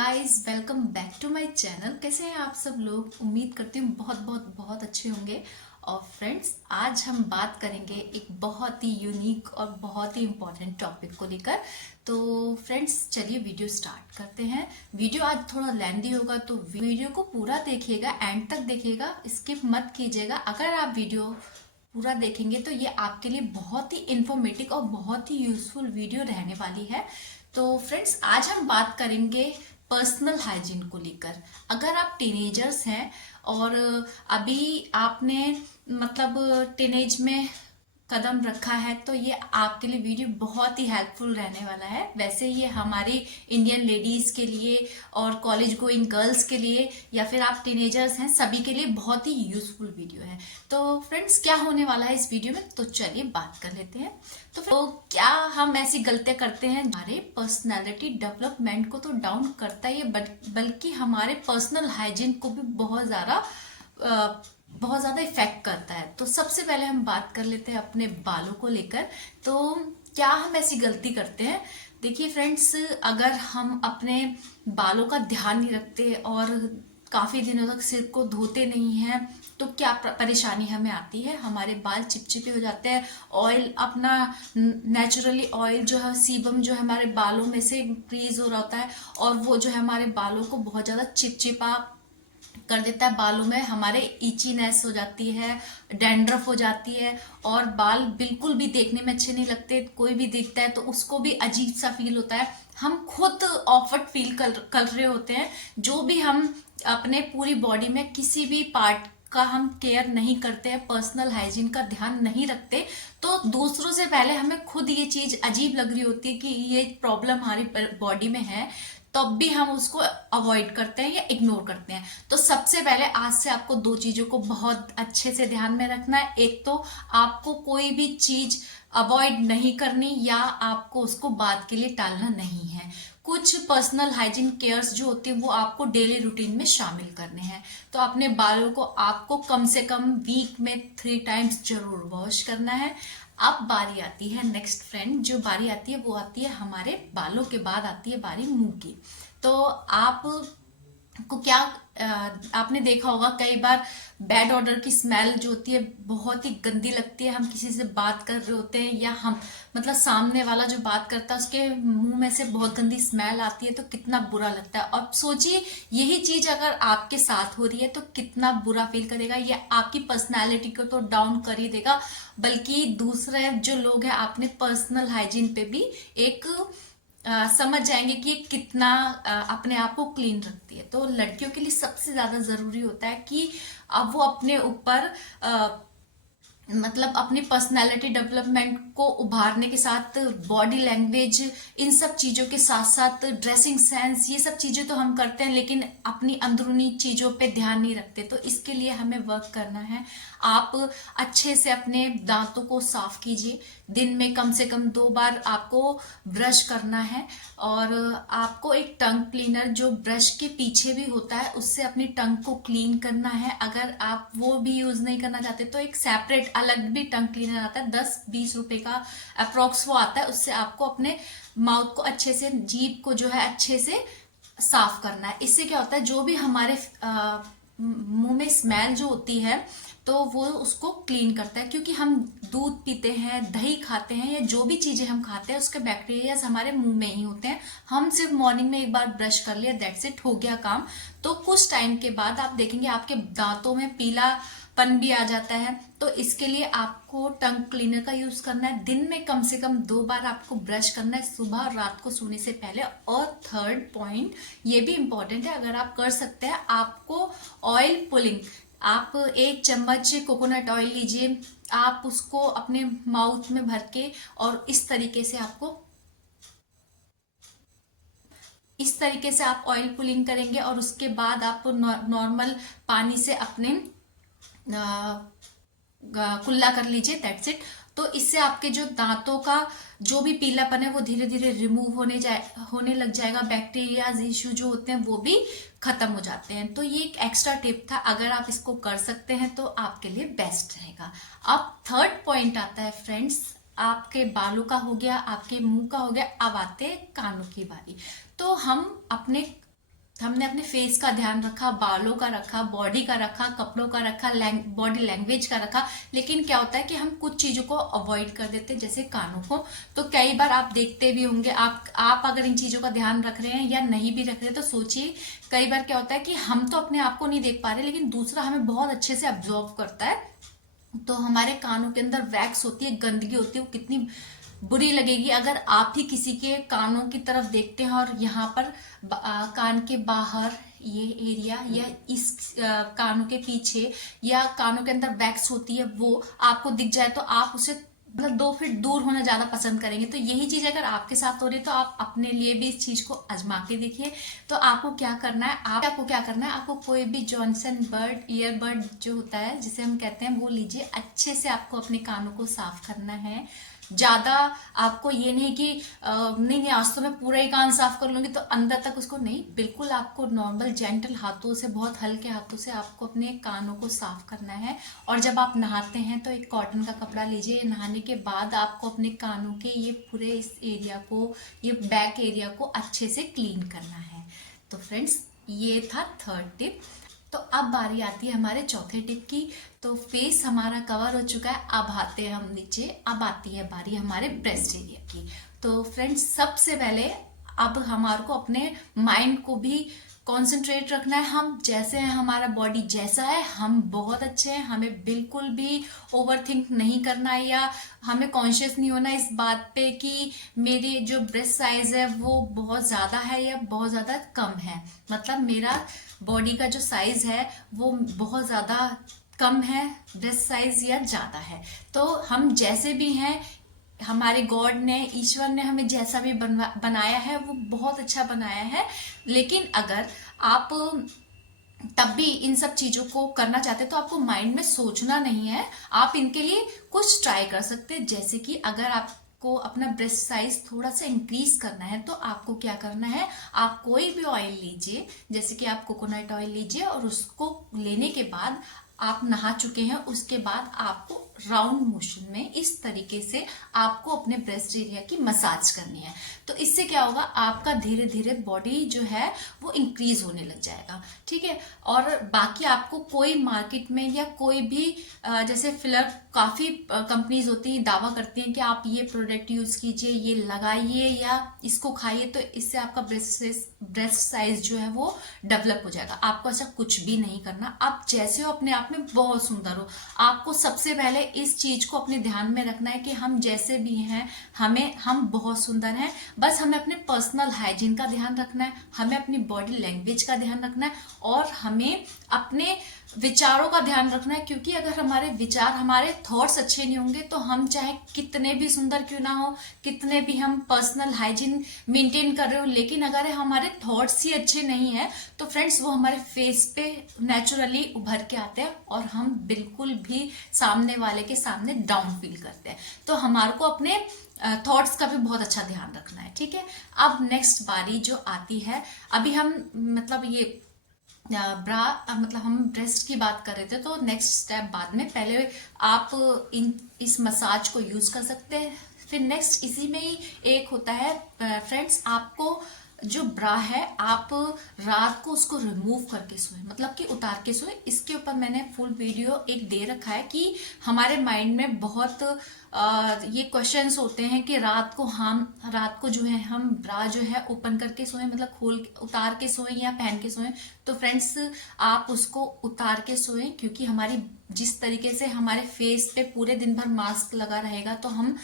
Guys, welcome back to my channel. कैसे हैं आप सब लोग? उम्मीद करती हूँ बहुत बहुत बहुत अच्छे होंगे। और फ्रेंड्स, आज हम बात करेंगे एक बहुत ही यूनिक और बहुत ही इम्पोर्टेंट टॉपिक को लेकर। तो फ्रेंड्स, चलिए वीडियो स्टार्ट करते हैं। वीडियो आज थोड़ा लेंदी होगा, तो वीडियो को पूरा देखिएगा, एंड तक देखिएगा, स्किप मत कीजिएगा। अगर आप वीडियो पूरा देखेंगे तो ये आपके लिए बहुत ही इंफॉर्मेटिव और बहुत ही यूजफुल वीडियो रहने वाली है। तो फ्रेंड्स, आज हम बात करेंगे पर्सनल हाइजीन को लेकर। अगर आप टीनेजर्स हैं और अभी आपने मतलब टीनेज में कदम रखा है, तो ये आपके लिए वीडियो बहुत ही हेल्पफुल रहने वाला है। वैसे ये हमारी इंडियन लेडीज के लिए और कॉलेज गोइंग गर्ल्स के लिए या फिर आप टीनेजर्स हैं, सभी के लिए बहुत ही यूजफुल वीडियो है। तो फ्रेंड्स, क्या होने वाला है इस वीडियो में, तो चलिए बात कर लेते हैं। तो क्या हम ऐसी गलतियां करते हैं हमारे पर्सनालिटी डेवलपमेंट को तो डाउन करता ही है, बल्कि हमारे पर्सनल हाइजीन को भी बहुत ज्यादा इफेक्ट करता है। तो सबसे पहले हम बात कर लेते हैं अपने बालों को लेकर। तो क्या हम ऐसी गलती करते हैं? देखिए फ्रेंड्स, अगर हम अपने बालों का ध्यान नहीं रखते और काफी दिनों तक सिर को धोते नहीं हैं, तो क्या परेशानी हमें आती है। हमारे बाल चिपचिपे हो जाते हैं। ऑयल अपना नेचुरली ऑयल जो है, सीबम जो है हमारे बालों में से इंक्रीज हो रहा होता है, और वो जो है हमारे बालों को बहुत ज्यादा चिपचिपा कर देता है। बालों में हमारे इचीनेस हो जाती है, डैंड्रफ हो जाती है, और बाल बिल्कुल भी देखने में अच्छे नहीं लगते। कोई भी देखता है तो उसको भी अजीब सा फील होता है। हम खुद ऑफर्ड फील कर रहे होते हैं। जो भी हम अपने पूरी बॉडी में किसी भी पार्ट का हम केयर नहीं करते हैं, पर्सनल हाइजीन का ध्यान नहीं रखते, तो दूसरों से पहले हमें खुद ये चीज अजीब लग रही होती है कि ये प्रॉब्लम हमारी बॉडी में है, तब भी हम उसको अवॉइड करते हैं या इग्नोर करते हैं। तो सबसे पहले आज से आपको दो चीजों को बहुत अच्छे से ध्यान में रखना है। एक तो आपको कोई भी चीज अवॉइड नहीं करनी, या आपको उसको बाद के लिए टालना नहीं है। कुछ पर्सनल हाइजीन केयर्स जो होते हैं वो आपको डेली रूटीन में शामिल करने हैं। तो अपने बालों को आपको कम से कम वीक में 3 टाइम्स जरूर वॉश करना है। अब बारी आती है नेक्स्ट फ्रेंड, जो बारी आती है वो आती है हमारे बालों के बाद आती है बारी मुंह की। तो आप को क्या आपने देखा होगा कई बार बैड ऑर्डर की स्मेल जो होती है बहुत ही गंदी लगती है। हम किसी से बात कर रहे होते हैं, या हम मतलब सामने वाला जो बात करता है उसके मुंह में से बहुत गंदी स्मेल आती है, तो कितना बुरा लगता है। और सोचिए, यही चीज अगर आपके साथ हो रही है तो कितना बुरा फील करेगा। ये आपकी पर्सनैलिटी को तो डाउन कर ही देगा, बल्कि दूसरे जो लोग हैं अपने पर्सनल हाइजीन पे भी एक समझ जाएंगे कि कितना अपने आप को क्लीन रखती है। तो लड़कियों के लिए सबसे ज्यादा जरूरी होता है कि अब वो अपने ऊपर मतलब अपनी पर्सनालिटी डेवलपमेंट को उभारने के साथ बॉडी लैंग्वेज, इन सब चीजों के साथ साथ ड्रेसिंग सेंस, ये सब चीजें तो हम करते हैं, लेकिन अपनी अंदरूनी चीजों पे ध्यान नहीं रखते। तो इसके लिए हमें वर्क करना है। आप अच्छे से अपने दांतों को साफ कीजिए। दिन में कम से कम 2 बार आपको ब्रश करना है, और आपको एक टंग क्लीनर जो ब्रश के पीछे भी होता है उससे अपनी टंग को क्लीन करना है। अगर आप वो भी यूज नहीं करना चाहते तो एक सेपरेट अलग भी टंग क्लीनर आता है, 10-20 रुपए का अप्रोक्स वो आता है। उससे आपको अपने माउथ को अच्छे से, जीभ को जो है अच्छे से साफ करना है। इससे क्या होता है, जो भी हमारे मुंह में स्मेल जो होती है तो वो उसको क्लीन करता है। क्योंकि हम दूध पीते हैं, दही खाते हैं, या जो भी चीजें हम खाते हैं उसके बैक्टीरिया हमारे मुंह में ही होते हैं। हम सिर्फ मॉर्निंग में एक बार ब्रश कर लिया, दैट्स इट, हो गया काम। तो कुछ टाइम के बाद आप देखेंगे आपके दांतों में पीलापन भी आ जाता है। तो इसके लिए आपको टंग क्लीनर का यूज करना है। दिन में कम से कम 2 बार आपको ब्रश करना है, सुबह और रात को सोने से पहले। और थर्ड पॉइंट ये भी इंपॉर्टेंट है, अगर आप कर सकते हैं, आपको ऑयल पुलिंग, आप 1 चम्मच कोकोनट ऑयल लीजिए, आप उसको अपने माउथ में भर के, और इस तरीके से आप ऑयल पुलिंग करेंगे, और उसके बाद आप नॉर्मल पानी से अपने कुल्ला कर लीजिए, दैट्स इट। तो इससे आपके जो दांतों का जो भी पीलापन है वो धीरे धीरे रिमूव होने लग जाएगा। बैक्टीरिया इश्यू जो होते हैं वो भी खत्म हो जाते हैं। तो ये एक एक्स्ट्रा टिप था, अगर आप इसको कर सकते हैं तो आपके लिए बेस्ट रहेगा। अब थर्ड पॉइंट आता है फ्रेंड्स, आपके बालों का हो गया, आपके मुंह का हो गया, अब आते हैं कानों की बारी। तो हम अपने हमने अपने फेस का ध्यान रखा, बालों का रखा, बॉडी का रखा, कपड़ों का रखा, बॉडी लैंग्वेज का रखा, लेकिन क्या होता है कि हम कुछ चीजों को अवॉइड कर देते हैं, जैसे कानों को। तो कई बार आप देखते भी होंगे, आप अगर इन चीजों का ध्यान रख रहे हैं या नहीं भी रख रहे तो सोचिए, कई बार क्या होता है कि हम तो अपने आप को नहीं देख पा रहे, लेकिन दूसरा हमें बहुत अच्छे से ऑब्जर्व करता है। तो हमारे कानों के अंदर वैक्स होती है, गंदगी होती है, वो कितनी बुरी लगेगी अगर आप ही किसी के कानों की तरफ देखते हैं और यहाँ पर कान के बाहर ये एरिया या इस कानों के पीछे या कानों के अंदर वैक्स होती है वो आपको दिख जाए, तो आप उसे मतलब 2 फीट दूर होना ज्यादा पसंद करेंगे। तो यही चीज अगर आपके साथ हो रही है तो आप अपने लिए भी इस चीज को आजमा के देखिए। तो आपको क्या करना है, आपको कोई भी जॉनसन बर्ड ईयरबड जो होता है जिसे हम कहते हैं वो लीजिए। अच्छे से आपको अपने कानों को साफ करना है। ज्यादा आपको ये नहीं कि नहीं आज तो मैं पूरा ही कान साफ कर लूंगी तो अंदर तक उसको नहीं, बिल्कुल आपको नॉर्मल जेंटल हाथों से, बहुत हल्के हाथों से आपको अपने कानों को साफ करना है। और जब आप नहाते हैं तो एक कॉटन का कपड़ा लीजिए। नहाने के बाद आपको अपने कानों के ये पूरे इस एरिया को, ये बैक एरिया को अच्छे से क्लीन करना है। तो फ्रेंड्स ये था थर्ड टिप। तो अब बारी आती है हमारे चौथे टिप की। तो फेस हमारा कवर हो चुका है, अब आते हैं हम नीचे। अब आती है बारी हमारे ब्रेस्ट एरिया की। तो फ्रेंड्स सबसे पहले अब हमारे को अपने माइंड को भी कंसंट्रेट रखना है। हम जैसे हैं, हमारा बॉडी जैसा है, हम बहुत अच्छे हैं। हमें बिल्कुल भी ओवर थिंक नहीं करना है या हमें कॉन्शियस नहीं होना इस बात पे कि मेरी जो ब्रेस्ट साइज है वो बहुत ज्यादा है या बहुत ज्यादा कम है। मतलब मेरा बॉडी का जो साइज है वो बहुत ज्यादा कम है, ब्रेस्ट साइज या ज्यादा है। तो हम जैसे भी हैं, हमारे गॉड ने, ईश्वर ने हमें जैसा भी बनाया है वो बहुत अच्छा बनाया है। लेकिन अगर आप तब भी इन सब चीजों को करना चाहते हैं तो आपको माइंड में सोचना नहीं है, आप इनके लिए कुछ ट्राई कर सकते हैं। जैसे कि अगर आपको अपना ब्रेस्ट साइज थोड़ा सा इंक्रीज करना है तो आपको क्या करना है, आप कोई भी ऑयल लीजिए, जैसे कि आप कोकोनट ऑयल लीजिए और उसको लेने के बाद आप नहा चुके हैं, उसके बाद आपको राउंड मोशन में इस तरीके से आपको अपने ब्रेस्ट एरिया की मसाज करनी है। तो इससे क्या होगा, आपका धीरे धीरे बॉडी जो है वो इंक्रीज होने लग जाएगा। ठीक है। और बाकी आपको कोई मार्केट में या कोई भी जैसे फिलर काफी कंपनीज होती हैं, दावा करती हैं कि आप ये प्रोडक्ट यूज कीजिए, ये लगाइए या इसको खाइए तो इससे आपका ब्रेस्ट साइज जो है वो डेवलप हो जाएगा। आपको ऐसा कुछ भी नहीं करना। आप जैसे हो अपने आप में बहुत सुंदर हो। आपको सबसे पहले इस चीज को अपने ध्यान में रखना है कि हम जैसे भी हैं, हम बहुत सुंदर हैं। बस हमें अपने पर्सनल हाइजीन का ध्यान रखना है, हमें अपनी बॉडी लैंग्वेज का ध्यान रखना है और हमें अपने विचारों का ध्यान रखना है। क्योंकि अगर हमारे विचार, हमारे थॉट्स अच्छे नहीं होंगे तो हम चाहे कितने भी सुंदर क्यों ना हो, कितने भी हम पर्सनल हाइजीन मेंटेन कर रहे हो, लेकिन अगर हमारे थॉट्स ही अच्छे नहीं है तो फ्रेंड्स वो हमारे फेस पे नेचुरली उभर के आते हैं और हम बिल्कुल भी सामने वाले के सामने डाउन फील करते हैं। तो हमारे को अपने थॉट्स का भी बहुत अच्छा ध्यान रखना है। ठीक है। अब नेक्स्ट बारी जो आती है, अभी हम मतलब ये ब्रा मतलब हम ब्रेस्ट की बात कर रहे थे, तो नेक्स्ट स्टेप बाद में, पहले आप इस मसाज को यूज कर सकते हैं। फिर नेक्स्ट इसी में ही एक होता है फ्रेंड्स, आपको जो ब्रा है आप रात को उसको रिमूव करके सोए, मतलब कि उतार के सोए। इसके ऊपर मैंने फुल वीडियो एक दे रखा है कि हमारे माइंड में बहुत ये क्वेश्चंस होते हैं कि रात को जो है हम ब्रा जो है ओपन करके सोए, मतलब उतार के सोए या पहन के सोए। तो फ्रेंड्स आप उसको उतार के सोए, क्योंकि हमारी जिस तरीके से हमारे फेस पे पूरे दिन भर मास्क लगा रहेगा तो हम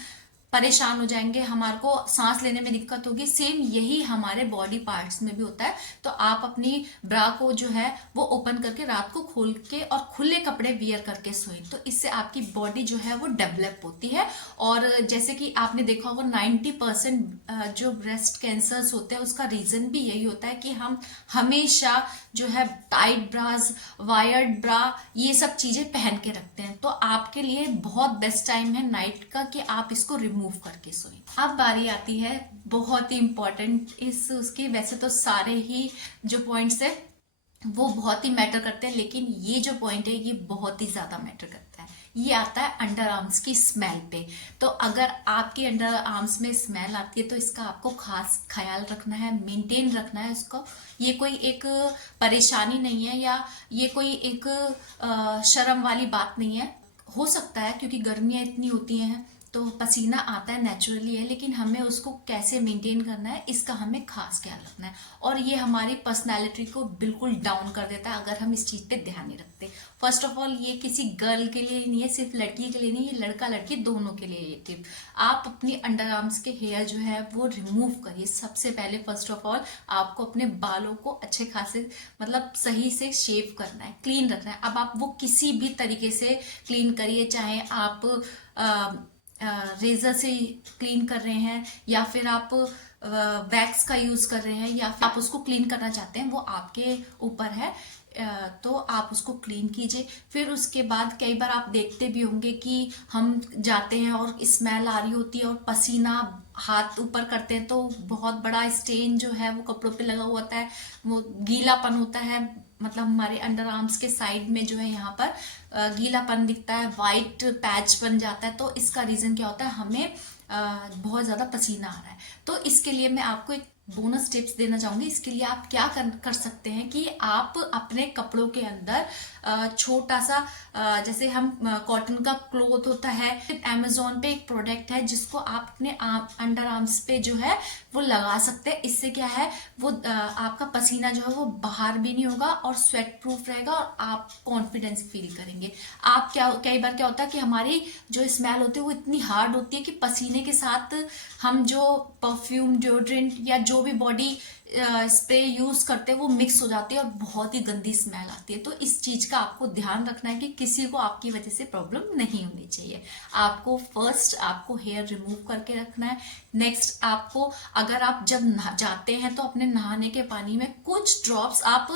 परेशान हो जाएंगे, हमारे को सांस लेने में दिक्कत होगी। सेम यही हमारे बॉडी पार्ट्स में भी होता है। तो आप अपनी ब्रा को जो है वो ओपन करके रात को खोल के और खुले कपड़े वियर करके सोएं। तो इससे आपकी बॉडी जो है वो डेवलप होती है। और जैसे कि आपने देखा होगा 90% जो ब्रेस्ट कैंसर्स होते हैं उसका रीजन भी यही होता है कि हम हमेशा जो है टाइट ब्रास, वायर्ड ब्रा, ये सब चीजें पहन के रखते हैं। तो आपके लिए बहुत बेस्ट टाइम है नाइट का कि आप इसको रिमूव करके सोएं। अब बारी आती है बहुत ही इंपॉर्टेंट उसकी, वैसे तो सारे ही जो पॉइंट्स है वो बहुत ही मैटर करते हैं, लेकिन ये जो पॉइंट है ये बहुत ही ज्यादा मैटर करता है। ये आता है अंडर आर्म्स की स्मेल पे। तो अगर आपके अंडर आर्म्स में स्मेल आती है तो इसका आपको खास ख्याल रखना है, मेंटेन रखना है उसको। ये कोई एक परेशानी नहीं है, या ये कोई एक शर्म वाली बात नहीं है। हो सकता है क्योंकि गर्मियां इतनी होती हैं तो पसीना आता है, नेचुरली है, लेकिन हमें उसको कैसे मेंटेन करना है इसका हमें खास ख्याल रखना है। और ये हमारी पर्सनालिटी को बिल्कुल डाउन कर देता है अगर हम इस चीज पे ध्यान नहीं रखते। फर्स्ट ऑफ ऑल ये किसी गर्ल के लिए नहीं है, सिर्फ लड़की के लिए नहीं, ये लड़का लड़की दोनों के लिए ये टिप। आप अपनी अंडर आर्म्स के हेयर जो है वो रिमूव करिए सबसे पहले। फर्स्ट ऑफ ऑल आपको अपने बालों को अच्छे खासे मतलब सही से शेव करना है, क्लीन रखना है। अब आप वो किसी भी तरीके से क्लीन करिए, चाहे आप रेजर से क्लीन कर रहे हैं या फिर आप वैक्स का यूज कर रहे हैं या फिर आप उसको क्लीन करना चाहते हैं, वो आपके ऊपर है। तो आप उसको क्लीन कीजिए। फिर उसके बाद कई बार आप देखते भी होंगे कि हम जाते हैं और स्मेल आ रही होती है और पसीना हाथ ऊपर करते हैं तो बहुत बड़ा स्टेन जो है वो कपड़ों पे लगा हुआ होता है, वो गीलापन होता है, मतलब हमारे अंडर आर्म्स के साइड में जो है यहाँ पर गीलापन दिखता है, वाइट पैच बन जाता है। तो इसका रीजन क्या होता है, हमें बहुत ज्यादा पसीना आ रहा है। तो इसके लिए मैं आपको एक बोनस टिप्स देना चाहूंगी। इसके लिए आप क्या कर सकते हैं कि आप अपने कपड़ों के अंदर छोटा सा जैसे हम कॉटन का क्लोथ होता है, अमेजोन पे एक प्रोडक्ट है जिसको आप अपने अंडर आर्म्स पे जो है वो लगा सकते हैं। इससे क्या है, वो आपका पसीना जो है वो बाहर भी नहीं होगा और स्वेट प्रूफ रहेगा और आप कॉन्फिडेंस फील करेंगे। आप क्या, कई बार क्या होता है कि हमारी जो स्मेल होती है वो इतनी हार्ड होती है कि पसीने के साथ हम जो परफ्यूम, डिओड्रेंट या जो भी बॉडी स्प्रे यूज करते हैं वो मिक्स हो जाती है और बहुत ही गंदी स्मेल आती है। तो इस चीज का आपको ध्यान रखना है कि किसी को आपकी वजह से प्रॉब्लम नहीं होनी चाहिए। आपको फर्स्ट आपको हेयर रिमूव करके रखना है। नेक्स्ट आपको, अगर आप जब जाते हैं तो अपने नहाने के पानी में कुछ ड्रॉप्स आप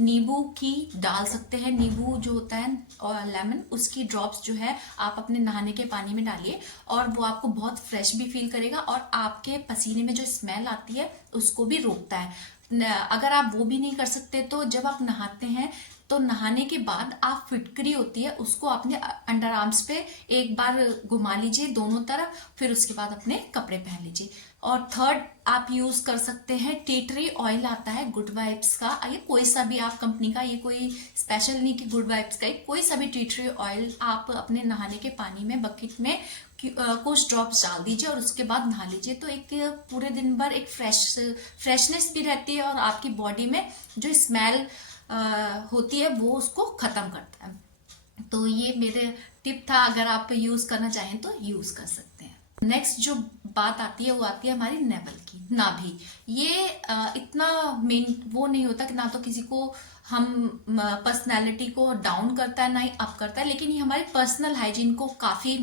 नींबू की डाल सकते हैं। नींबू जो होता है और लेमन, उसकी ड्रॉप्स जो है आप अपने नहाने के पानी में डालिए और वो आपको बहुत फ्रेश भी फील करेगा और आपके पसीने में जो स्मेल आती है उसको भी रोकता है। अगर आप वो भी नहीं कर सकते तो जब आप नहाते हैं तो नहाने के बाद आप फिटकरी होती है उसको अपने अंडर आर्म्स पे एक बार घुमा लीजिए दोनों तरफ, फिर उसके बाद अपने कपड़े पहन लीजिए। और थर्ड आप यूज कर सकते हैं टी ट्री ऑयल आता है गुड वाइब्स का, ये कोई सा भी आप कंपनी का, ये कोई स्पेशल नहीं कि गुड वाइब्स का, कोई सा भी टी ट्री ऑयल आप अपने नहाने के पानी में बकेट में कुछ ड्रॉप्स डाल दीजिए और उसके बाद नहा लीजिए। तो एक पूरे दिन भर एक फ्रेशनेस भी रहती है और आपकी बॉडी में जो स्मेल होती है वो उसको खत्म करता है। तो ये मेरे टिप था, अगर आप यूज करना चाहें तो यूज कर सकते हैं। नेक्स्ट जो बात आती है वो आती है हमारी नेवल की, नाभि। ये इतना मेन वो नहीं होता कि ना तो किसी को हम पर्सनालिटी को डाउन करता है ना ही अप करता है, लेकिन ये हमारे पर्सनल हाइजीन को काफी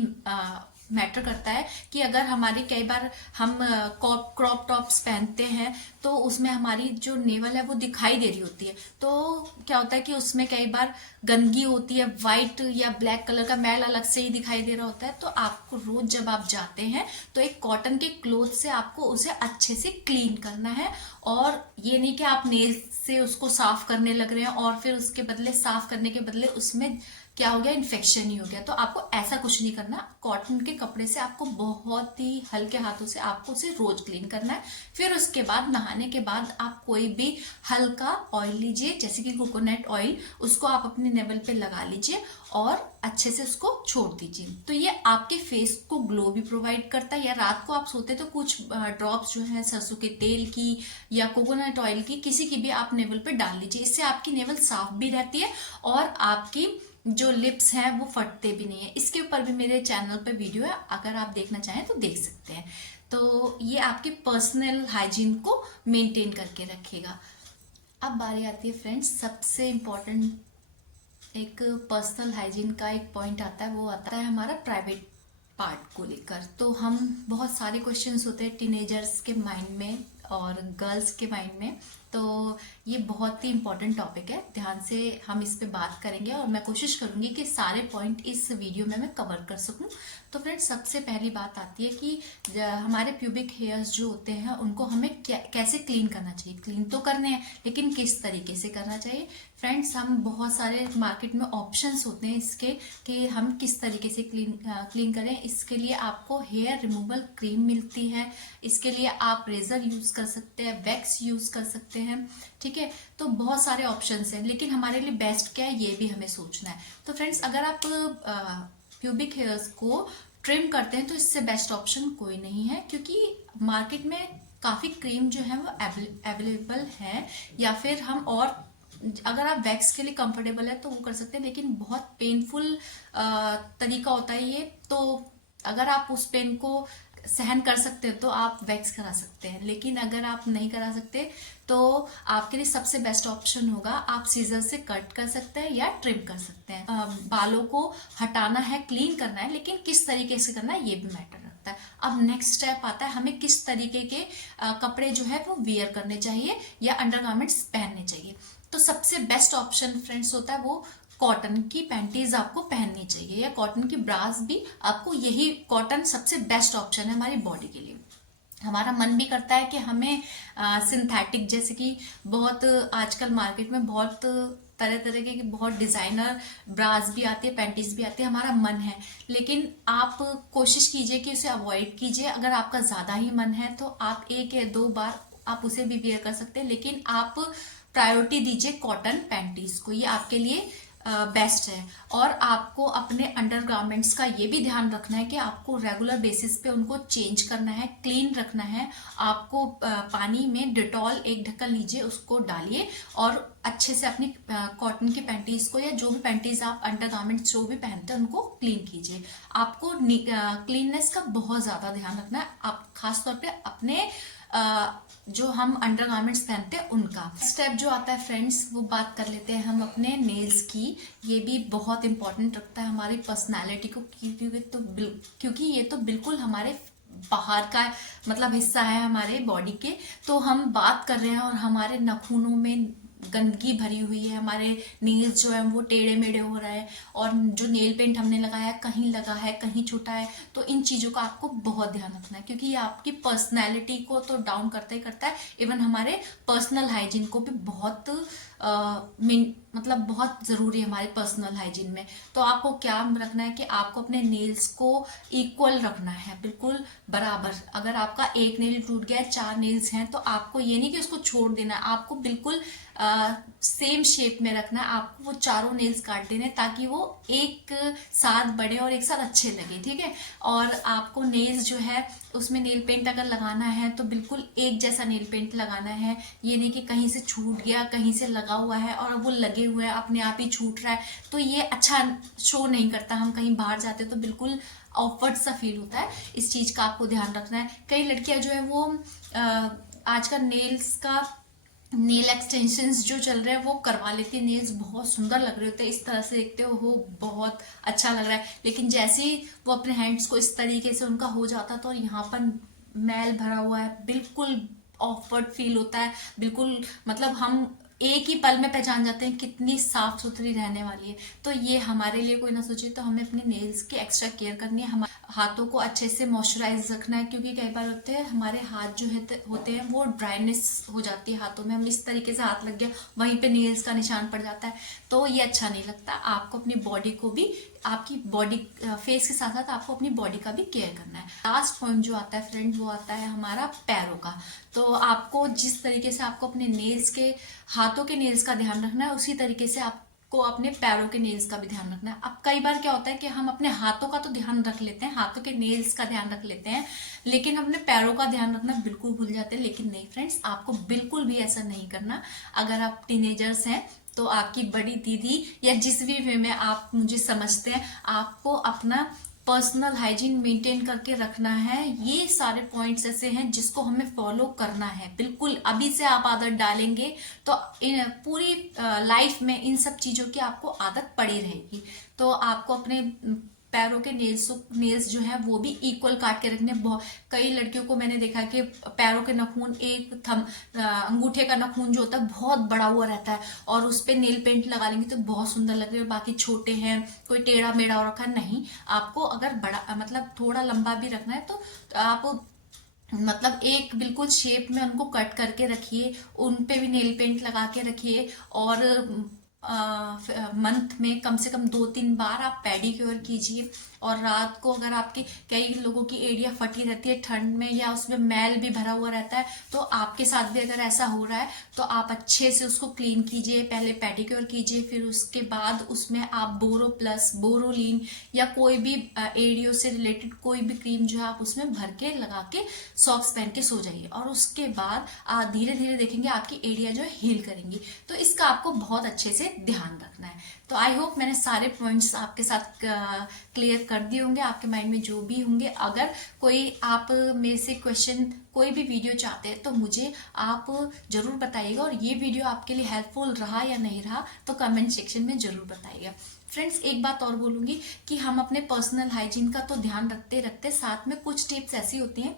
मैटर करता है। कि अगर हमारे कई बार हम क्रॉप टॉप्स पहनते हैं तो उसमें हमारी जो नेवल है वो दिखाई दे रही होती है, तो क्या होता है कि उसमें कई बार गंदगी होती है, व्हाइट या ब्लैक कलर का मैल अलग से ही दिखाई दे रहा होता है। तो आपको रोज जब आप जाते हैं तो एक कॉटन के क्लोथ से आपको उसे अच्छे से क्लीन करना है। और ये नहीं कि आप नेल से उसको साफ करने लग रहे हैं और फिर उसके बदले, साफ करने के बदले उसमें क्या हो गया, इन्फेक्शन ही हो गया। तो आपको ऐसा कुछ नहीं करना। कॉटन के कपड़े से आपको बहुत ही हल्के हाथों से आपको उसे रोज क्लीन करना है। फिर उसके बाद नहाने के बाद आप कोई भी हल्का ऑयल लीजिए, जैसे कि कोकोनट ऑयल, उसको आप अपने नेवल पे लगा लीजिए और अच्छे से उसको छोड़ दीजिए। तो ये आपके फेस को ग्लो भी प्रोवाइड करता है। या रात को आप सोते तो कुछ ड्रॉप्स जो है सरसों के तेल की या कोकोनट ऑयल की, किसी की भी आप नेवल पे डाल लीजिए। इससे आपकी नेवल साफ भी रहती है और आपकी जो लिप्स हैं वो फटते भी नहीं है। इसके ऊपर भी मेरे चैनल पे वीडियो है, अगर आप देखना चाहें तो देख सकते हैं। तो ये आपके पर्सनल हाइजीन को मेंटेन करके रखेगा। अब बारी आती है फ्रेंड्स, सबसे इम्पोर्टेंट एक पर्सनल हाइजीन का एक पॉइंट आता है, वो आता है हमारा प्राइवेट पार्ट को लेकर। तो हम बहुत सारे क्वेश्चंस होते हैं टीनेजर्स के माइंड में और गर्ल्स के माइंड में। तो ये बहुत ही इंपॉर्टेंट टॉपिक है, ध्यान से हम इस पे बात करेंगे और मैं कोशिश करूंगी कि सारे पॉइंट इस वीडियो में मैं कवर कर सकूं। तो फ्रेंड्स, सबसे पहली बात आती है कि हमारे प्यूबिक हेयर्स जो होते हैं उनको हमें कैसे क्लीन करना चाहिए। क्लीन तो करने हैं, लेकिन किस तरीके से करना चाहिए। फ्रेंड्स, हम बहुत सारे मार्केट में ऑप्शंस होते हैं इसके कि हम किस तरीके से क्लीन करें। इसके लिए आपको हेयर रिमूवल क्रीम मिलती है, इसके लिए आप रेजर यूज कर सकते हैं, वैक्स यूज कर सकते हैं, ठीक है। तो बहुत सारे ऑप्शंस हैं, लेकिन हमारे लिए बेस्ट क्या है ये भी हमें सोचना है। तो फ्रेंड्स, अगर आप प्यूबिक हेयर्स को ट्रिम करते हैं तो इससे बेस्ट ऑप्शन कोई नहीं है, क्योंकि मार्केट में काफी क्रीम जो है वो अवेलेबल है। या फिर हम और अगर आप वैक्स के लिए कंफर्टेबल है तो वो कर सकते हैं, लेकिन बहुत पेनफुल तरीका होता है ये। तो अगर आप उस पेन को सहन कर सकते हो तो आप वैक्स करा सकते हैं, लेकिन अगर आप नहीं करा सकते तो आपके लिए सबसे बेस्ट ऑप्शन होगा आप सीजर से कट कर सकते हैं या ट्रिम कर सकते हैं। बालों को हटाना है, क्लीन करना है, लेकिन किस तरीके से करना है ये भी मैटर रखता है। अब नेक्स्ट स्टेप आता है, हमें किस तरीके के कपड़े जो है वो वियर करने चाहिए या अंडरगारमेंट्स पहनने चाहिए। तो सबसे बेस्ट ऑप्शन फ्रेंड्स होता है वो कॉटन की पैंटीज आपको पहननी चाहिए, या कॉटन की ब्रास भी आपको। यही कॉटन सबसे बेस्ट ऑप्शन है हमारी बॉडी के लिए। हमारा मन भी करता है कि हमें सिंथेटिक, जैसे कि बहुत आजकल मार्केट में बहुत तरह तरह के बहुत डिजाइनर ब्रास भी आती है, पैंटीज भी आती है, हमारा मन है, लेकिन आप कोशिश कीजिए कि उसे अवॉइड कीजिए। अगर आपका ज्यादा ही मन है तो आप 1 या 2 बार आप उसे भी वियर कर सकते हैं, लेकिन आप प्रायोरिटी दीजिए कॉटन पैंटीज को, ये आपके लिए बेस्ट है। और आपको अपने अंडरगारमेंट्स का ये भी ध्यान रखना है कि आपको रेगुलर बेसिस पे उनको चेंज करना है, क्लीन रखना है। आपको पानी में डिटॉल 1 ढक्कन लीजिए, उसको डालिए और अच्छे से अपनी कॉटन की पैंटीज को या जो भी पैंटीज आप अंडरगारमेंट्स जो भी पहनते हैं उनको क्लीन कीजिए। आपको क्लीननेस का बहुत ज्यादा ध्यान रखना है, आप खासतौर पे अपने जो हम अंडरगारमेंट्स पहनते हैं उनका। स्टेप जो आता है फ्रेंड्स, वो बात कर लेते हैं हम अपने नेल्स की। ये भी बहुत इंपॉर्टेंट रखता है हमारी पर्सनालिटी को, क्योंकि ये तो बिल्कुल हमारे बाहर का मतलब हिस्सा है हमारे बॉडी के। तो हम बात कर रहे हैं और हमारे नाखूनों में गंदगी भरी हुई है, हमारे नेल्स जो है वो टेढ़े मेढ़े हो रहा है, और जो नेल पेंट हमने लगाया है कहीं लगा है कहीं छूटा है। तो इन चीजों का आपको बहुत ध्यान रखना है, क्योंकि ये आपकी पर्सनैलिटी को तो डाउन करता ही करता है, इवन हमारे पर्सनल हाइजीन को भी बहुत मतलब बहुत जरूरी है हमारे पर्सनल हाइजीन में। तो आपको क्या रखना है कि आपको अपने नेल्स को इक्वल रखना है, बिल्कुल बराबर। अगर आपका 1 नेल टूट गया है, 4 नेल्स हैं, तो आपको ये नहीं कि उसको छोड़ देना है, आपको बिल्कुल सेम शेप में रखना है। आपको वो चारों नेल्स काट देने ताकि वो एक साथ बढ़े और एक साथ अच्छे लगे, ठीक है। और आपको नेल्स जो है उसमें नेल पेंट अगर लगाना है तो बिल्कुल एक जैसा नेल पेंट लगाना है। ये नहीं कि कहीं से छूट गया, कहीं से लगा हुआ है और वो लगे हुए हैं अपने आप ही छूट रहा है, तो ये अच्छा शो नहीं करता। हम कहीं बाहर जाते तो बिल्कुल ऑकवर्ड सा फील होता है। इस चीज का आपको ध्यान रखना है। कई लड़कियां जो है वो आजकल नेल्स का नेल एक्सटेंशंस जो चल रहे हैं वो करवा लेती है, नेल्स बहुत सुंदर लग रहे होते हैं, इस तरह से देखते हो बहुत अच्छा लग रहा है, लेकिन जैसे ही वो अपने हैंड्स को इस तरीके से उनका हो जाता है तो यहाँ पर मैल भरा हुआ है, बिल्कुल ऑकवर्ड फील होता है। बिल्कुल मतलब हम एक ही पल में पहचान जाते हैं कितनी साफ सुथरी रहने वाली है। तो ये हमारे लिए कोई ना सोचे, तो हमें अपने नेल्स की एक्स्ट्रा केयर करनी है। हमारे हाथों को अच्छे से मॉइस्चराइज रखना है, क्योंकि कई बार होते हैं हमारे हाथ जो होते हैं वो ड्राइनेस हो जाती है हाथों में, हम इस तरीके से हाथ लग गया वहीं पे नेल्स का निशान पड़ जाता है, तो ये अच्छा नहीं लगता। आपको अपनी बॉडी को भी, आपकी बॉडी फेस के साथ साथ आपको अपनी बॉडी का भी केयर करना है। लास्ट पॉइंट जो आता है फ्रेंड वो आता है हमारा पैरों का। तो आपको जिस तरीके से आपको अपने नेल्स के, हाथों के नेल्स का ध्यान रखना है, उसी तरीके से आपको अपने पैरों के नेल्स का भी ध्यान रखना है। अब कई बार क्या होता है कि हम अपने हाथों का तो ध्यान रख लेते हैं, हाथों के नेल्स का ध्यान रख लेते हैं, लेकिन अपने पैरों का ध्यान रखना बिल्कुल भूल जाते हैं। लेकिन नहीं फ्रेंड्स, आपको बिल्कुल भी ऐसा नहीं करना। अगर आप टीनेजर्स हैं तो आपकी बड़ी दीदी या जिस भी वे में आप मुझे समझते हैं, आपको अपना पर्सनल हाइजीन मेंटेन करके रखना है। ये सारे पॉइंट्स ऐसे हैं जिसको हमें फॉलो करना है। बिल्कुल अभी से आप आदत डालेंगे तो पूरी लाइफ में इन सब चीजों की आपको आदत पड़ी रहेगी। तो आपको अपने पैरों के नेल्स जो है वो भी इक्वल काट के रखने। बहुत कई लड़कियों को मैंने देखा कि पैरों के नाखून, एक अंगूठे का नाखून जो होता है बहुत बड़ा हुआ रहता है और उस पे नेल पेंट लगा लेंगे तो बहुत सुंदर लग रहे हैं, बाकी छोटे हैं, कोई टेढ़ा मेढ़ा हो रखा है। नहीं, आपको अगर बड़ा मतलब थोड़ा लंबा भी रखना है तो आप मतलब एक बिल्कुल शेप में उनको कट करके रखिए, उन पे भी नेल पेंट लगा के रखिए। और मंथ में कम से कम 2-3 बार आप पेडिक्योर कीजिए। और रात को अगर आपके, कई लोगों की एड़ियां फटी रहती है ठंड में या उसमें मैल भी भरा हुआ रहता है, तो आपके साथ भी अगर ऐसा हो रहा है तो आप अच्छे से उसको क्लीन कीजिए, पहले पेडिक्योर कीजिए, फिर उसके बाद उसमें आप बोरो प्लस, बोरोलीन या कोई भी एड़ियों से रिलेटेड कोई भी क्रीम जो है आप उसमें भर के लगा के सॉक्स पहन के सो जाइए। और उसके बाद धीरे धीरे देखेंगे आपकी एड़ियां जो है हील करेंगी। तो इसका आपको बहुत अच्छे से ध्यान रखना है। तो आई होप मैंने सारे पॉइंट्स आपके साथ क्लियर कर दिए होंगे, आपके माइंड में जो भी होंगे। अगर कोई आप मेरे से क्वेश्चन, कोई भी वीडियो चाहते हैं तो मुझे आप जरूर बताइएगा। और ये वीडियो आपके लिए हेल्पफुल रहा या नहीं रहा तो कमेंट सेक्शन में जरूर बताइएगा। फ्रेंड्स, एक बात और बोलूंगी कि हम अपने पर्सनल हाइजीन का तो ध्यान रखते रखते साथ में कुछ टिप्स ऐसी होती हैं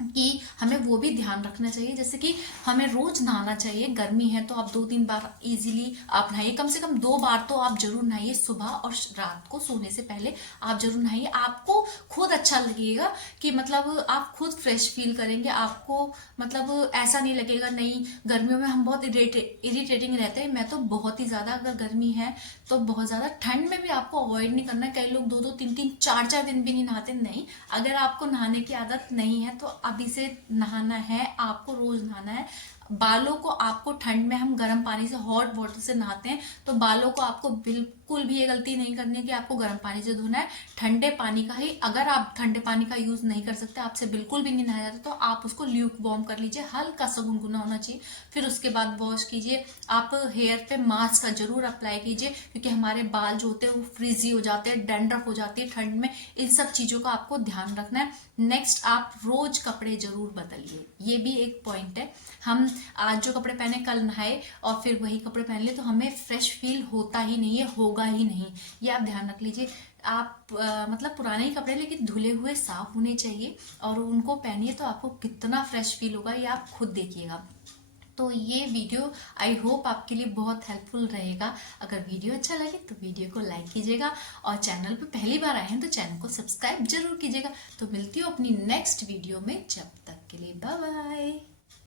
कि हमें वो भी ध्यान रखना चाहिए। जैसे कि हमें रोज नहाना चाहिए, गर्मी है तो आप 2-3 बार इजीली आप नहाइए, कम से कम 2 बार तो आप जरूर नहाइए, सुबह और रात को सोने से पहले आप जरूर नहाइए। आपको खुद अच्छा लगेगा कि मतलब आप खुद फ्रेश फील करेंगे, आपको मतलब ऐसा नहीं लगेगा नहीं गर्मियों में हम बहुत इरिटेटिंग रहते हैं। मैं तो बहुत ही ज्यादा, अगर गर्मी है तो बहुत ज्यादा। ठंड में भी आपको अवॉइड नहीं करना है। कई लोग 2-2, 3-3, 4-4 दिन भी नहीं नहाते। नहीं, अगर आपको नहाने की आदत नहीं है तो अभी से नहाना है, आपको रोज नहाना है। बालों को आपको ठंड में हम गर्म पानी से, हॉट वाटर से नहाते हैं, तो बालों को आपको बिल्कुल भी ये गलती नहीं करनी है कि आपको गर्म पानी से धोना है। ठंडे पानी का ही, अगर आप ठंडे पानी का यूज नहीं कर सकते, आपसे बिल्कुल भी नहीं नहाया जाता, तो आप उसको ल्यूक वार्म कर लीजिए, हल्का सा गुनगुना होना चाहिए। फिर उसके बाद वॉश कीजिए। आप हेयर पे मास्क का जरूर अप्लाई कीजिए, क्योंकि हमारे बाल जो होते हैं वो फ्रीजी हो जाते हैं, डैंड्रफ हो जाती है ठंड में। इन सब चीजों का आपको ध्यान रखना है। नेक्स्ट, आप रोज कपड़े जरूर बदलिए, ये भी एक पॉइंट है। हम आज जो कपड़े पहने कल नहाए और फिर वही कपड़े पहन लिए तो हमें फ्रेश फील होता ही नहीं है, होगा ही नहीं। ये आप ध्यान रख लीजिए। आप मतलब पुराने ही कपड़े लेकिन धुले हुए साफ होने चाहिए और उनको पहनिए तो आपको कितना फ्रेश फील होगा ये आप खुद देखिएगा। तो ये वीडियो आई होप आपके लिए बहुत हेल्पफुल रहेगा। अगर वीडियो अच्छा लगे तो वीडियो को लाइक कीजिएगा और चैनल पर पहली बार आए हैं तो चैनल को सब्सक्राइब जरूर कीजिएगा। तो मिलती हूँ अपनी नेक्स्ट वीडियो में, जब तक के लिए बाय बाय।